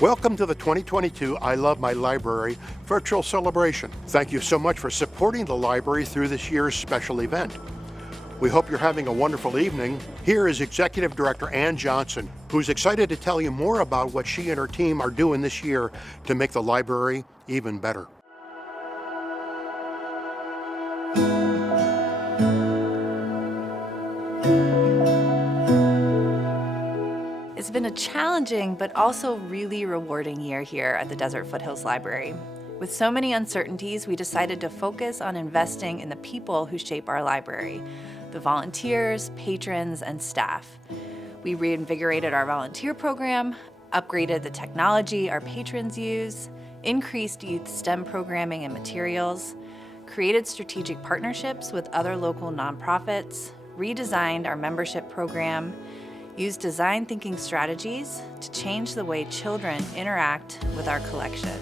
Welcome to the 2022 I Love My Library virtual celebration. Thank you so much for supporting the library through this year's special event. We hope you're having a wonderful evening. Here is Executive Director Ann Johnson, who's excited to tell you more about what she and her team are doing this year to make the library even better. It's been a challenging but also really rewarding year here at the Desert Foothills Library. With so many uncertainties, we decided to focus on investing in the people who shape our library, the volunteers, patrons, and staff. We reinvigorated our volunteer program, upgraded the technology our patrons use, increased youth STEM programming and materials, created strategic partnerships with other local nonprofits, redesigned our membership program, used design thinking strategies to change the way children interact with our collection.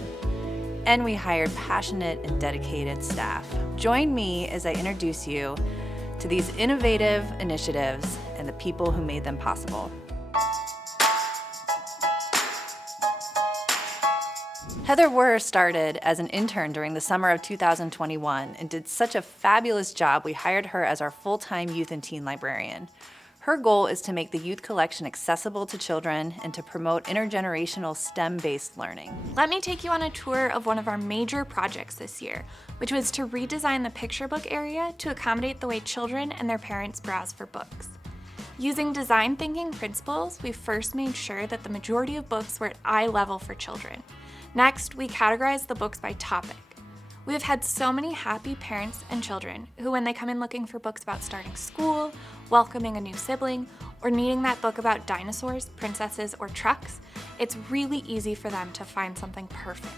And we hired passionate and dedicated staff. Join me as I introduce you to these innovative initiatives and the people who made them possible. Heather Wurr started as an intern during the summer of 2021 and did such a fabulous job we hired her as our full-time youth and teen librarian. Her goal is to make the youth collection accessible to children and to promote intergenerational STEM-based learning. Let me take you on a tour of one of our major projects this year, which was to redesign the picture book area to accommodate the way children and their parents browse for books. Using design thinking principles, we first made sure that the majority of books were at eye level for children. Next, we categorized the books by topic. We have had so many happy parents and children who, when they come in looking for books about starting school, welcoming a new sibling, or needing that book about dinosaurs, princesses, or trucks, it's really easy for them to find something perfect.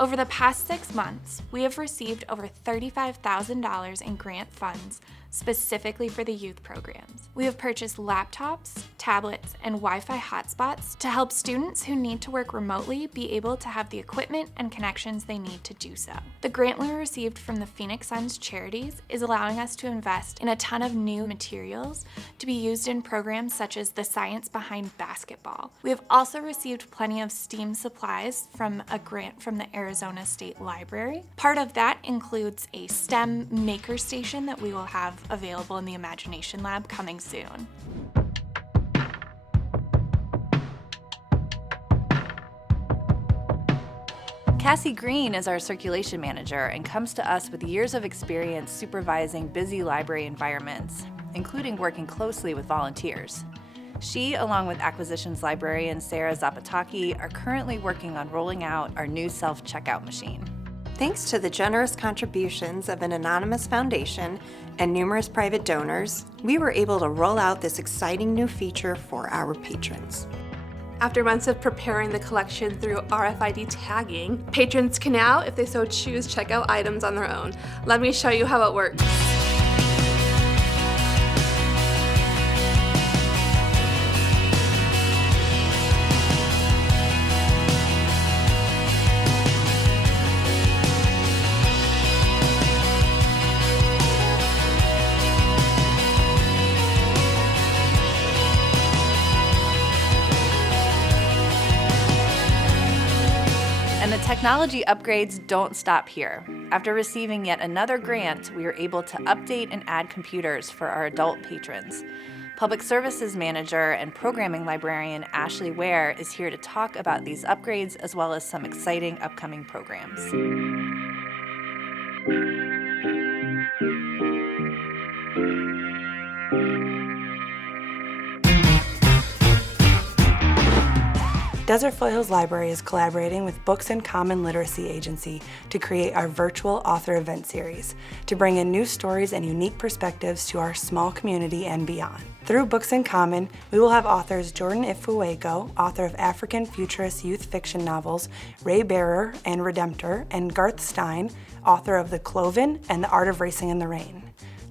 Over the past 6 months, we have received over $35,000 in grant funds specifically for the youth programs. We have purchased laptops, tablets, and Wi-Fi hotspots to help students who need to work remotely be able to have the equipment and connections they need to do so. The grant we received from the Phoenix Suns charities is allowing us to invest in a ton of new materials to be used in programs such as the science behind basketball. We have also received plenty of STEAM supplies from a grant from the Arizona State Library. Part of that includes a STEM maker station that we will have available in the Imagination Lab coming soon. Cassie Green is our circulation manager and comes to us with years of experience supervising busy library environments, including working closely with volunteers. She, along with acquisitions librarian Sarah Zapataki, are currently working on rolling out our new self-checkout machine. Thanks to the generous contributions of an anonymous foundation and numerous private donors, we were able to roll out this exciting new feature for our patrons. After months of preparing the collection through RFID tagging, patrons can now, if they so choose, check out items on their own. Let me show you how it works. And the technology upgrades don't stop here. After receiving yet another grant, we were able to update and add computers for our adult patrons. Public Services Manager and Programming Librarian Ashley Ware is here to talk about these upgrades as well as some exciting upcoming programs. Desert Foothills Library is collaborating with Books in Common Literacy Agency to create our virtual author event series to bring in new stories and unique perspectives to our small community and beyond. Through Books in Common, we will have authors Jordan Ifueko, author of African futurist youth fiction novels Ray Bearer and Redemptor, and Garth Stein, author of The Cloven and The Art of Racing in the Rain.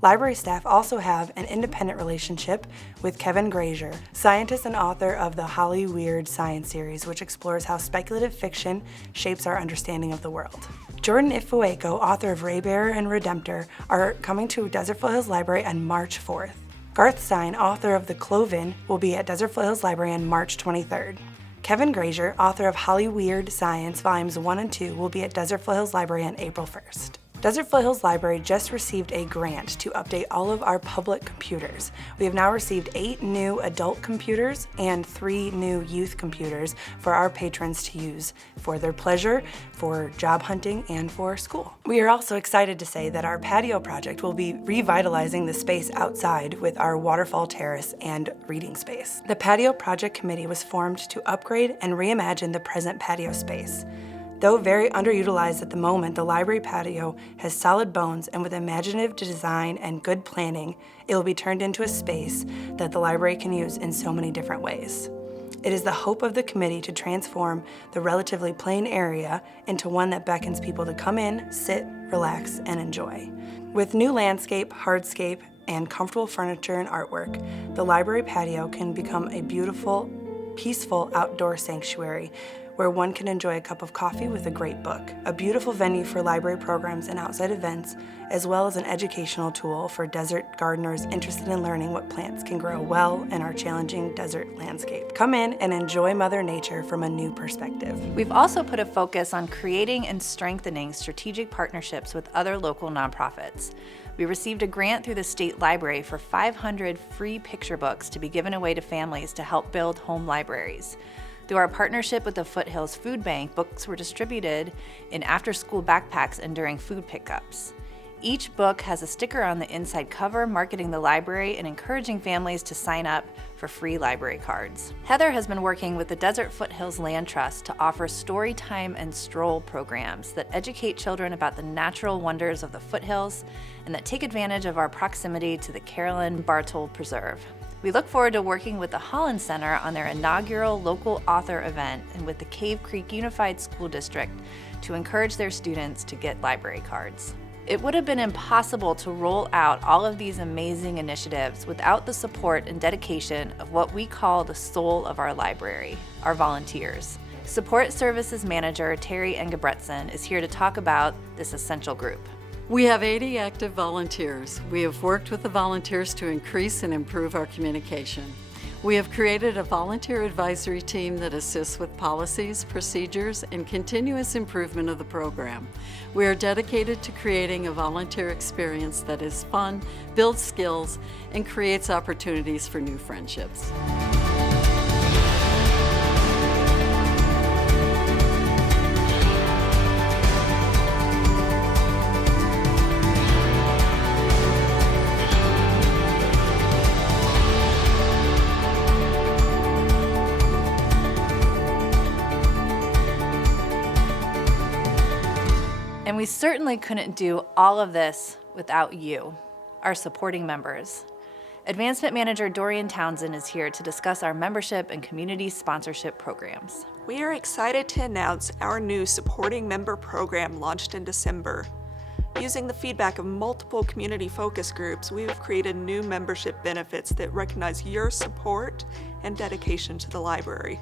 Library staff also have an independent relationship with Kevin Grazier, scientist and author of the Holly Weird Science series, which explores how speculative fiction shapes our understanding of the world. Jordan Ifueko, author of Raybearer and Redemptor, are coming to Desert Foothills Library on March 4th. Garth Stein, author of The Cloven, will be at Desert Foothills Library on March 23rd. Kevin Grazier, author of Holly Weird Science, Volumes 1 and 2, will be at Desert Foothills Library on April 1st. Desert Foothills Library just received a grant to update all of our public computers. We have now received 8 new adult computers and 3 new youth computers for our patrons to use for their pleasure, for job hunting, and for school. We are also excited to say that our patio project will be revitalizing the space outside with our waterfall terrace and reading space. The patio project committee was formed to upgrade and reimagine the present patio space. Though very underutilized at the moment, the library patio has solid bones, and with imaginative design and good planning, it will be turned into a space that the library can use in so many different ways. It is the hope of the committee to transform the relatively plain area into one that beckons people to come in, sit, relax, and enjoy. With new landscape, hardscape, and comfortable furniture and artwork, the library patio can become a beautiful, peaceful outdoor sanctuary where one can enjoy a cup of coffee with a great book, a beautiful venue for library programs and outside events, as well as an educational tool for desert gardeners interested in learning what plants can grow well in our challenging desert landscape. Come in and enjoy Mother Nature from a new perspective. We've also put a focus on creating and strengthening strategic partnerships with other local nonprofits. We received a grant through the state library for 500 free picture books to be given away to families to help build home libraries. Through our partnership with the Foothills Food Bank, books were distributed in after-school backpacks and during food pickups. Each book has a sticker on the inside cover marketing the library and encouraging families to sign up for free library cards. Heather has been working with the Desert Foothills Land Trust to offer story time and stroll programs that educate children about the natural wonders of the foothills and that take advantage of our proximity to the Carolyn Bartold Preserve. We look forward to working with the Holland Center on their inaugural local author event and with the Cave Creek Unified School District to encourage their students to get library cards. It would have been impossible to roll out all of these amazing initiatives without the support and dedication of what we call the soul of our library, our volunteers. Support Services Manager Terry Engebretson is here to talk about this essential group. We have 80 active volunteers. We have worked with the volunteers to increase and improve our communication. We have created a volunteer advisory team that assists with policies, procedures, and continuous improvement of the program. We are dedicated to creating a volunteer experience that is fun, builds skills, and creates opportunities for new friendships. And we certainly couldn't do all of this without you, our supporting members. Advancement Manager Dorian Townsend is here to discuss our membership and community sponsorship programs. We are excited to announce our new Supporting Member program launched in December. Using the feedback of multiple community focus groups, we have created new membership benefits that recognize your support and dedication to the library.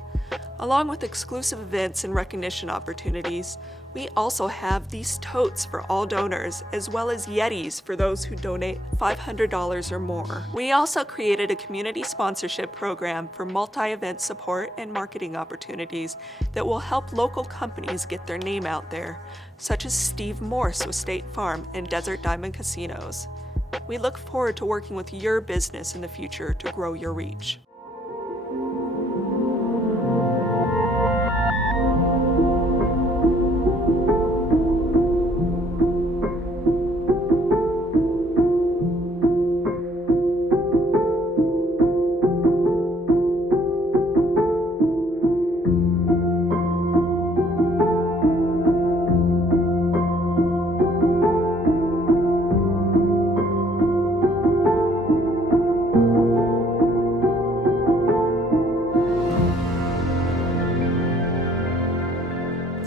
Along with exclusive events and recognition opportunities, we also have these totes for all donors, as well as Yetis for those who donate $500 or more. We also created a community sponsorship program for multi-event support and marketing opportunities that will help local companies get their name out there, such as Steve Morse with State Farm and Desert Diamond Casinos. We look forward to working with your business in the future to grow your reach.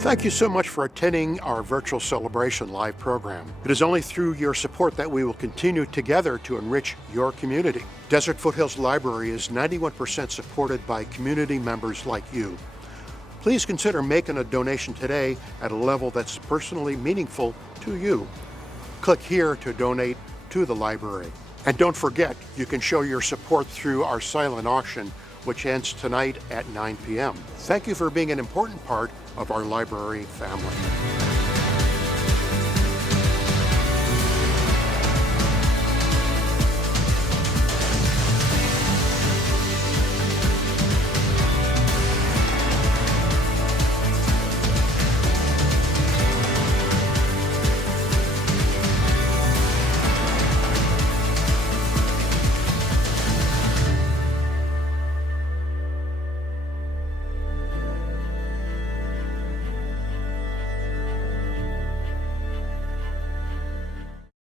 Thank you so much for attending our virtual celebration live program. It is only through your support that we will continue together to enrich your community. Desert Foothills Library is 91% supported by community members like you. Please consider making a donation today at a level that's personally meaningful to you. Click here to donate to the library. And don't forget, you can show your support through our silent auction which ends tonight at 9 p.m. Thank you for being an important part of our library family.